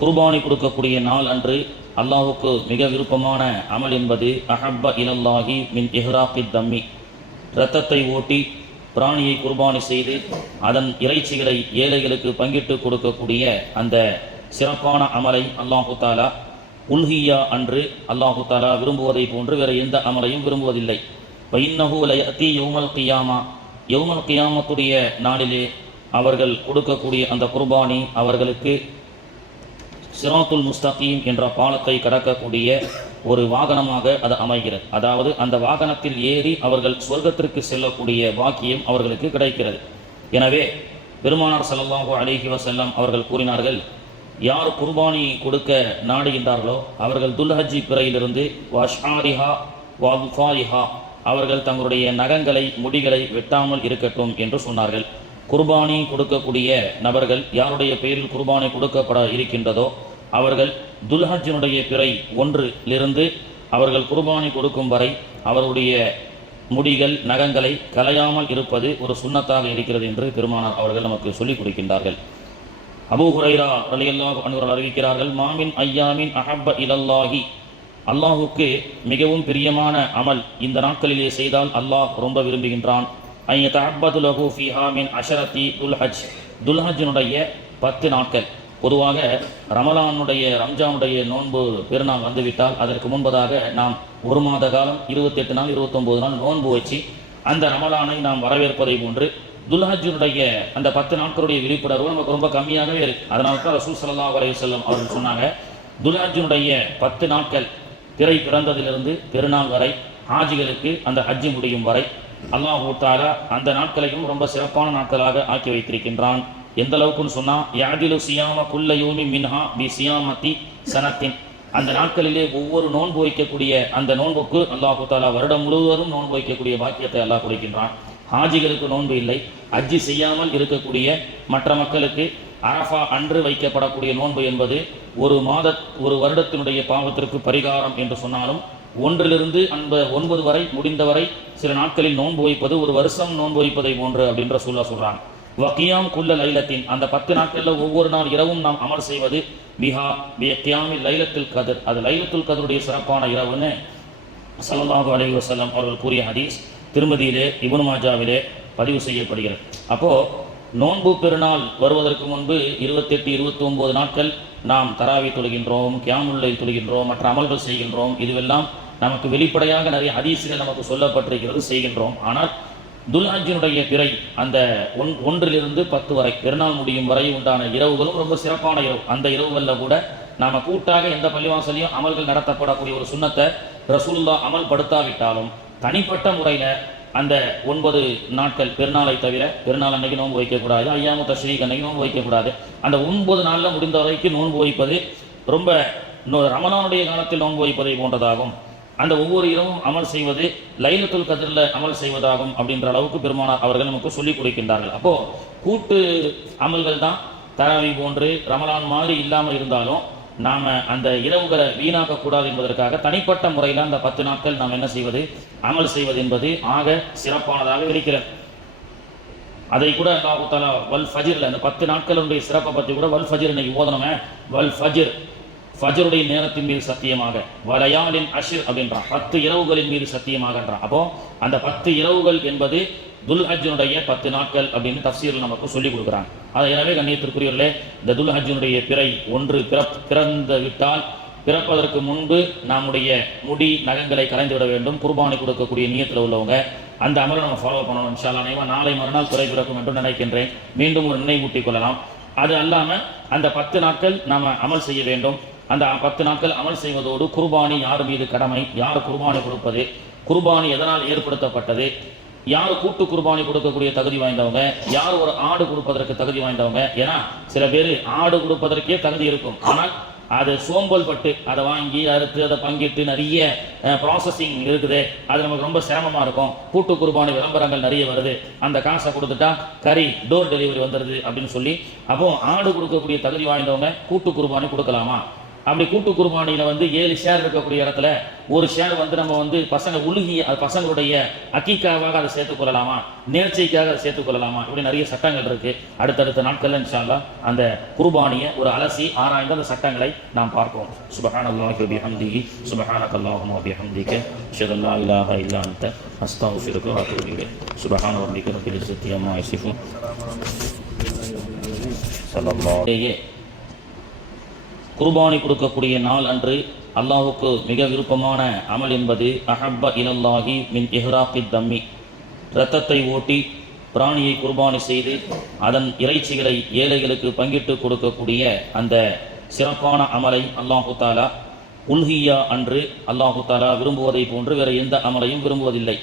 குர்பானி கொடுக்கக்கூடிய நாள் அன்று அல்லாஹுக்கு மிக விருப்பமான அமல் என்பது அஹப்ப இலல்லாஹி மின் இஹ்ராக்கி தம்மி, இரத்தத்தை ஓட்டி பிராணியை குர்பானி செய்து அதன் இறைச்சிகளை ஏழைகளுக்கு பங்கிட்டு கொடுக்கக்கூடிய அந்த சிறப்பான அமலை அல்லாஹு தாலா உல்ஹியா அன்று அல்லாஹு தாலா விரும்புவதை போன்று வேறு எந்த அமலையும் விரும்புவதில்லை. இன்னஹு லயஅதி யௌமல் கியாமா, யௌமல் கியாமத்துடைய நாளிலே அவர்கள் கொடுக்கக்கூடிய அந்த குர்பானி அவர்களுக்கு சிராத்துல் முஸ்தகீம் என்ற பாலத்தை கடக்கக்கூடிய ஒரு வாகனமாக அது அமைகிறது. அதாவது அந்த வாகனத்தில் ஏறி அவர்கள் சொர்க்கத்திற்கு செல்லக்கூடிய பாக்கியம் அவர்களுக்கு கிடைக்கிறது. எனவே பெருமானார் ஸல்லல்லாஹு அலைஹி வஸல்லம் அவர்கள் கூறினார்கள், யார் குர்பானி கொடுக்க நாடுகின்றார்களோ அவர்கள் துல்ஹஜ்ஜி பிறையிலிருந்து வஷ்ஆரிஹா வஃபாரிஹா, அவர்கள் தங்களுடைய நகங்களை முடிகளை வெட்டாமல் இருக்கட்டும் என்று சொன்னார்கள். குர்பானி கொடுக்கக்கூடிய நபர்கள் யாருடைய பெயரில் குர்பானி கொடுக்கப்பட இருக்கின்றதோ அவர்கள் துல்ஹஜ்ஜினுடைய பிறை 1 அவர்கள் குர்பானி கொடுக்கும் வரை அவருடைய முடிகள் நகங்களை கலையாமல் இருப்பது ஒரு சுன்னத்தாக இருக்கிறது என்று பெருமானார் அவர்கள் நமக்கு சொல்லிக் கொடுக்கின்றார்கள். அபூ ஹுரைரா ரலியல்லாஹு அன்ஹு அறிவிக்கிறார்கள், மாமின் ஐயாமின் அஹப்ப இலல்லாஹி, அல்லாஹுக்கு மிகவும் பிரியமான அமல் இந்த நாட்களிலே செய்தால் அல்லாஹ் ரொம்ப விரும்புகின்றான். ஐயதஅப்பது லஹு ஃபீஹா மின் அஷரத்தி துல்ஹஜ், துல்ஹஜ்னுடைய 10 நாட்கள். பொதுவாக ரம்ஜானுடைய நோன்பு பெருநாள் வந்துவிட்டால் அதற்கு முன்பதாக நாம் 1 மாத காலம் 28 நாள் 29 நாள் நோன்பு வச்சு அந்த ரமலானை நாம் வரவேற்பதை போன்று துல்ஹஜ்னுடைய அந்த 10 நாட்களுடைய விழிப்புணர்வு நமக்கு ரொம்ப கம்மியாகவே இருக்கு. அதனால தான் ரசூல் ஸல்லல்லாஹு அலைஹி வஸல்லம் அவர்கள் சொன்னாங்க, துல்ஹஜ்னுடைய 10 நாட்கள் பிறை பிறந்ததிலிருந்து பெருநாள் வரை ஹாஜிகளுக்கு அந்த ஹஜ்ஜி முடியும் வரை அல்லாஹு தஆலா அந்த நாட்களையும் ரொம்ப சிறப்பான நாட்களாக ஆக்கி வைத்திருக்கின்றான். எந்த அளவுக்குன்னு சொன்னால், யாதிலு சியாம குல்ல யூமி மின்ஹா பி சியாமத்தி சனத்தின், அந்த நாட்களிலே ஒவ்வொரு நோன்பு வைக்கக்கூடிய அந்த நோன்புக்கு அல்லாஹு தஆலா வருடம் முழுவதும் நோன்பு வைக்கக்கூடிய பாக்கியத்தை அல்லாஹ் கொடுக்கின்றான். ஹாஜிகளுக்கு நோன்பு இல்லை, ஹஜ்ஜி செய்யாமல் இருக்கக்கூடிய மற்ற மக்களுக்கு அரஃபா அன்று வைக்கப்படக்கூடிய நோன்பு என்பது ஒரு வருடத்தினுடைய பாவத்திற்கு பரிகாரம் என்று சொன்னாலும் 1 அந்த 9 வரை முடிந்தவரை சில நாட்களில் நோன்பு வைப்பது ஒரு வருஷம் நோன்பு வைப்பதை போன்று அப்படின்ற சொல்றாங்க. வக்கியாம் குல்ல லைலத்தின், அந்த 10 நாட்களில் ஒவ்வொரு நாள் இரவும் நாம் அமல் செய்வது பிஹா பியக்கியாமில் லைலத்துல் கத்ர், அது லைலத்துல் கத்ருடைய சிறப்பான இரவுன்னு ஸல்லல்லாஹு அலைஹி வஸல்லம் அவர்கள் கூறிய ஹதீஸ் திருமதியிலே இப்னு மாஜாவிலே பதிவு செய்யப்படுகிறது. அப்போது நோன்பு பெருநாள் வருவதற்கு முன்பு 28 29 நாட்கள் நாம் தராவி தொழுகின்றோம், கியாமுல் லைல் தொழுகின்றோம், மற்ற அமல்கள் செய்கின்றோம். இதுவெல்லாம் நமக்கு வெளிப்படையாக நிறைய ஹதீஸ்கள் நமக்கு சொல்லப்பட்டிருக்கிறது, செய்கின்றோம். ஆனால் துல்ஹஜ்ஜினுடைய பிறை அந்த 1 10 வரை பெருநாள் முடியும் வரை உண்டான இரவுகளும் ரொம்ப சிறப்பான இரவு. அந்த இரவுகளில் கூட நாம் கூட்டாக எந்த பள்ளிவாசலையும் அமல்கள் நடத்தப்படக்கூடிய ஒரு சுன்னத்தை ரசூலுல்லாஹ் அமல்படுத்தாவிட்டாலும் தனிப்பட்ட முறையில் அந்த 9 நாட்கள் பெருநாளை தவிர, பெருநாள் அன்னைக்கு நோன்பு வைக்கக்கூடாது, ஐயாமு தஷ்ரீக் அன்னைக்கு நோன்பு வைக்கக்கூடாது. அந்த 9 நாளில் முடிந்த வரைக்கும் நோன்பு வைப்பது ரொம்ப ரமலானுடைய காலத்தில் நோன்பு வைப்பதை போன்றதாகும். அந்த ஒவ்வொரு இரவும் அமல் செய்வது லைலத்துல் கத்ரில் அமல் செய்வதாகும் அப்படின்ற அளவுக்கு பெருமானார் அவர்கள் நமக்கு சொல்லிக் கொடுக்கின்றார்கள். அப்போது கூட்டு அமல்கள் தான் தராவி போன்று ரமலான் மாதிரி இல்லாமல் இருந்தாலும் நாம் அந்த இரவுகளை வீணாக்கக்கூடாது என்பதற்காக தனிப்பட்ட முறையில் அந்த 10 நாட்கள் நாம் என்ன செய்வது, அமல் செய்வது என்பது ஆக சிறப்பானதாக இருக்கிறது. அதை கூட அல்லாஹ் தஆலா வல் ஃபஜ்ரில் அந்த 10 நாட்களுடைய சிறப்பை பற்றி கூட வல் ஃபஜ்ர் இன்னைக்கு ஓதனமே, வல் ஃபஜ்ர் ஃபஜ்ருடைய நேரத்தின் மீது சத்தியமாக, வலயாலின் அஷ்ர் அப்படின்றான், 10 இரவுகளின் மீது சத்தியமாகன்றான். அப்போ அந்த 10 இரவுகள் என்பது துல்ஹஜ்ஜினுடைய 10 நாட்கள் அப்படின்னு தஃசீரில் நமக்கு சொல்லிக் கொடுக்குறாங்க. அது எனவே கண்ணியத்திற்குரியவர்களே, இந்த துல்ஹஜ்ஜினுடைய பிறை 1 பிறந்து விட்டால் பிறப்பதற்கு முன்பு நம்முடைய முடி நகங்களை கலைந்து விட வேண்டும். குர்பானி கொடுக்கக்கூடிய நியத்தில் உள்ளவங்க அந்த அமலை நம்ம ஃபாலோ பண்ணணும். இன்ஷா அல்லாஹ் நாளை மறுநாள் பிறை பிறக்கும் என்று நினைக்கின்றேன். மீண்டும் ஒரு நினைவூட்டிக் கொள்ளலாம். அது அல்லாமல் அந்த 10 நாட்கள் நாம் அமல் செய்ய வேண்டும். அந்த 10 நாட்கள் அமல் செய்வதோடு குர்பானி யார் மீது கடமை, யார் குர்பானி கொடுப்பது, குர்பானி எதனால் ஏற்படுத்தப்பட்டது, யார் கூட்டு குர்பானி கொடுக்கக்கூடிய தகுதி வாய்ந்தவங்க, யார் ஒரு ஆடு கொடுப்பதற்கு தகுதி வாய்ந்தவங்க. ஏன்னா சில பேர் ஆடு கொடுப்பதற்கே தகுதி இருக்கும், ஆனால் அது சோம்பல் பட்டு அதை வாங்கி அறுத்து அதை பங்கிட்டு நிறைய ப்ராசஸிங் இருக்குது, அது நமக்கு ரொம்ப சிரமமாக இருக்கும். கூட்டு குர்பானி விளம்பரங்கள் நிறைய வருது, அந்த காசை கொடுத்துட்டா கறி டோர் டெலிவரி வந்துடுது அப்படின்னு சொல்லி, அப்போ ஆடு கொடுக்கக்கூடிய தகுதி வாய்ந்தவங்க கூட்டு குர்பானி கொடுக்கலாமா? அப்படி கூட்டு குர்பானியில் வந்து 7 ஷேர் இருக்கக்கூடிய இடத்துல ஒரு ஷேர் வந்து நம்ம வந்து பசங்களுடைய அக்கீக்காவாக அதை சேர்த்துக்கொள்ளலாமா, நேர்ச்சைக்காக அதை சேர்த்துக்கொள்ளலாமா, இப்படி நிறைய சட்டங்கள் இருக்கு. அடுத்தடுத்த நாட்கள்ல இன்ஷா அல்லாஹ் அந்த குர்பானியை ஒரு அலசி ஆராய்ந்து அந்த சட்டங்களை நாம் பார்ப்போம். சுப்ஹானல்லாஹி வ பிஹம்திஹி சுப்ஹானக்கல்லாஹும்ம வ பிஹம்திக அஷ்ஹது அல்லா இலாஹா இல்லா அன்த அஸ்தக்ஃபிருக வ அத்தூபு இலைக். சுப்ஹான ரப்பிக ரப்பில் இஸ்ஸத்தி அம்மா யசிஃபூன். ஸல்லல்லாஹு குர்பானி கொடுக்கக்கூடிய நாள் அன்று அல்லாஹுக்கு மிக விருப்பமான அமல் என்பது அஹப்ப இலல்லாஹி மின் இஹ்ராக்கித் தம்மி, இரத்தத்தை ஓட்டி பிராணியை குர்பானி செய்து அதன் இறைச்சிகளை ஏழைகளுக்கு பங்கிட்டு கொடுக்கக்கூடிய அந்த சிறப்பான அமலை அல்லாஹு தாலா உல்ஹியா அன்று அல்லாஹு தாலா விரும்புவதை போன்று வேறு எந்த அமலையும் விரும்புவதில்லை.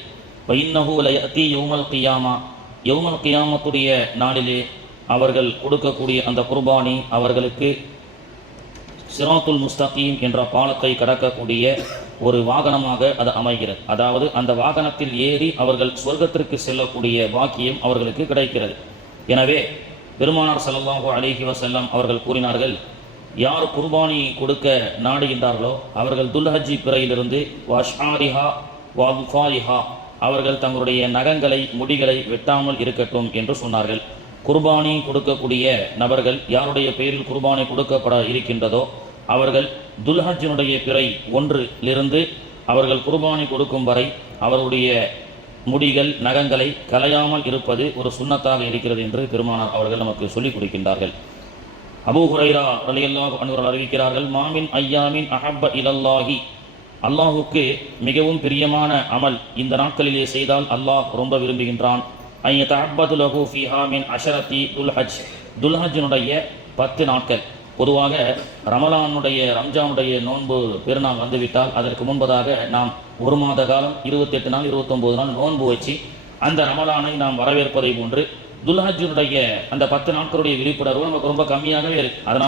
வைன்னஹு லயஅதி யௌமல் கியாமா, யௌமல் கியாமத்துடைய நாளிலே அவர்கள் கொடுக்கக்கூடிய அந்த குர்பானி அவர்களுக்கு சிராத்துல் முஸ்தகீம் என்ற பாலத்தை கடக்கக்கூடிய ஒரு வாகனமாக அது அமைகிறது. அதாவது அந்த வாகனத்தில் ஏறி அவர்கள் சொர்க்கத்திற்கு செல்லக்கூடிய பாக்கியம் அவர்களுக்கு கிடைக்கிறது. எனவே பெருமானார் ஸல்லல்லாஹு அலைஹி வஸல்லம் அவர்கள் கூறினார்கள், யார் குர்பானி கொடுக்க நாடுகின்றார்களோ அவர்கள் துல்ஹஜ்ஜி பிறையிலிருந்து வஷ்ஆரிஹா வஃபாரிஹா, அவர்கள் தங்களுடைய நகங்களை முடிகளை வெட்டாமல் இருக்கட்டும் என்று சொன்னார்கள். குர்பானி கொடுக்கக்கூடிய நபர்கள் யாருடைய பெயரில் குர்பானி கொடுக்கப்பட இருக்கின்றதோ அவர்கள் துல்ஹஜ்ஜினுடைய பிறை 1 அவர்கள் குர்பானி கொடுக்கும் வரை அவருடைய முடிகள் நகங்களை கலையாமல் இருப்பது ஒரு சுன்னத்தாக இருக்கிறது என்று பெருமானார் அவர்கள் நமக்கு சொல்லிக் கொடுக்கின்றார்கள். அபூ ஹுரைரா ரலியல்லாஹு அன்ஹு அறிவிக்கிறார்கள், மாமின் ஐயாமின் அஹப்ப இலல்லாஹி, அல்லாஹுக்கு மிகவும் பிரியமான அமல் இந்த நாட்களிலே செய்தால் அல்லாஹ் ரொம்ப விரும்புகின்றான். ஐயதஅப்பது லஹு ஃபீஹா மின் அஷரத்தி துல்ஹஜ், துல்ஹஜ்னுடைய 10 நாட்கள். பொதுவாக ரம்ஜானுடைய நோன்பு பெருநாள் வந்துவிட்டால் அதற்கு முன்பதாக நாம் 1 மாத காலம் 28 நாள் 29 நாள் நோன்பு வச்சு அந்த ரமலானை நாம் வரவேற்பதை போன்று துல்ஹஜ்னுடைய அந்த 10 நாட்களுடைய விழிப்புணர்வு நமக்கு ரொம்ப கம்மியாகவே இருக்கு. அதனால்